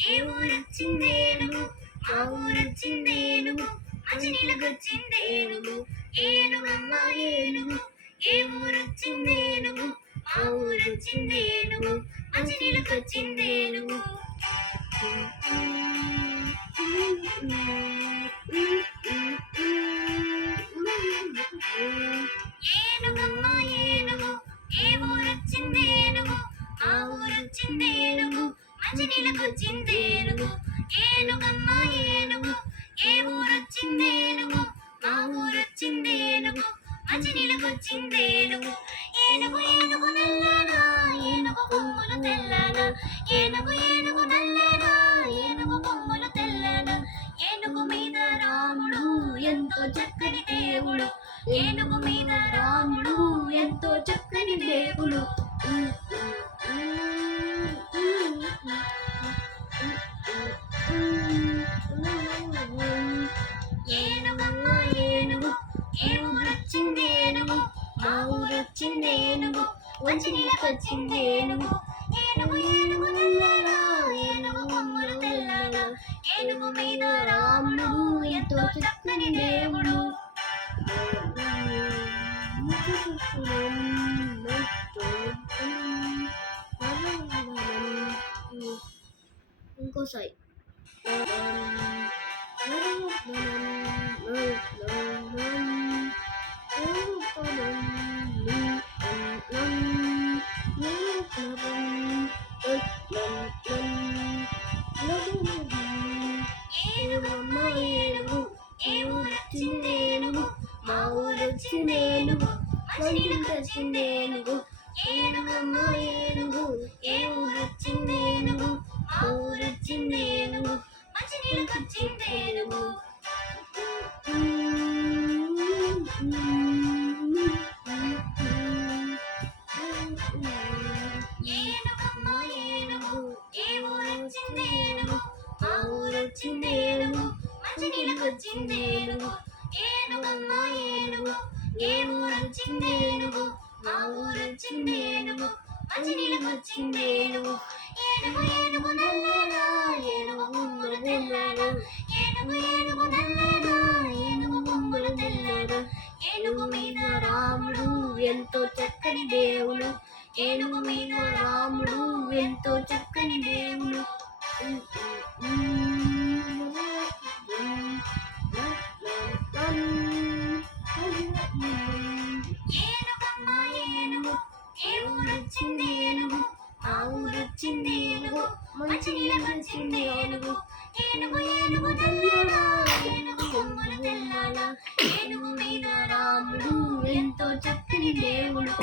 ఏ ఊరొచ్చిందేనుగు మా ఊరొచ్చిందేనుగు మంచినీళ్ళకొచ్చిందేనుగు ఏనుగమ్మ ఏనుగు ఏ ఊరొచ్చిందేనుగు మా ఊరొచ్చిందేనుగు మంచినీళ్ళకొచ్చిందేనుగు ఏనుగమ్మ ఏనుగు ఏ ఊరొచ్చిందేనుగు మా ఊరొచ్చిందేనుగు మంచినీళ్ళకొచ్చిందేనుగు ఏనుగమ్మ ఏనుగు ఏ ఊరొచ్చిందేనుగు మా ఊరొచ్చిందేనుగు మంచినీళ్ళకొచ్చిందేనుగు ఏనుగు ఏనుగు నల్లనా ఏనుగు కొమ్ములు తెల్లనా ఏనుగు ఏనుగు నల్లనా ఏనుగు కొమ్ములు తెల్లనా ఏనుగు మీద రాముడు ఎంతో చక్కని దేవుడు ఏనుగు మీద రాముడు ఎంతో చక్కని దేవుడు ఏనుగమ్మ ఏనుగు ఏ ఊరొచ్చిందేనుగు మా ఊరొచ్చిందేనుగు మంచినీళ్ళకొచ్చిందేనుగు ఏనుగు ఏనుగు నల్లనా ఏనుగు కొమ్ములు తెల్లనా ఏనుగు మీద రాముడు ఎంతో చక్కని దేవుడు ఇంకోసారి ఏనుగమ్మ ఏనుగు ఏ ఊరొచ్చిందేనుగు మా ఊరొచ్చిందేనుగు మంచినీళ్ళకొచ్చిందేనుగు ఏనుగమ్మ ఏనుగు ఏ ఊరొచ్చిందేనుగు మా ఊరొచ్చిందేనుగు మంచినీళ్ళకొచ్చిందేనుగు ఏనుగమ్మ ఏనుగు ఏ ఊరొచ్చిందేనుగు మా ఊరొచ్చిందేనుగు మంచినీళ్ళకొచ్చిందేనుగు ఏనుగమ్మ ఏనుగు ఏ ఊరొచ్చిందేనుగు మా ఊరొచ్చిందేనుగు మంచినీళ్ళకొచ్చిందేనుగు ఏనుగు ఏనుగు నల్లనా ఏనుగు కొమ్ములు తెల్లనా ఏనుగు ఏనుగు నల్లనా ఏనుగు కొమ్ములు తెల్లనా ఏనుగు మీద రాముడు ఎంతో చక్కని దేవుడు ఏనుగు మీద రాముడు ఎంతో చక్కని దేవుడు ఏనుగమ్మ ఏనుగు ఏ ఊరొచ్చిందేనుగు మా ఊరొచ్చిందేనుగు మంచినీళ్ళకొచ్చిందేనుగు ఏనుగు ఏనుగు తెల్లనా ఏనుగు కొమ్ములు తెల్లనా ఏనుగు మీద రాముడు ఎంతో చక్కని దేవుడు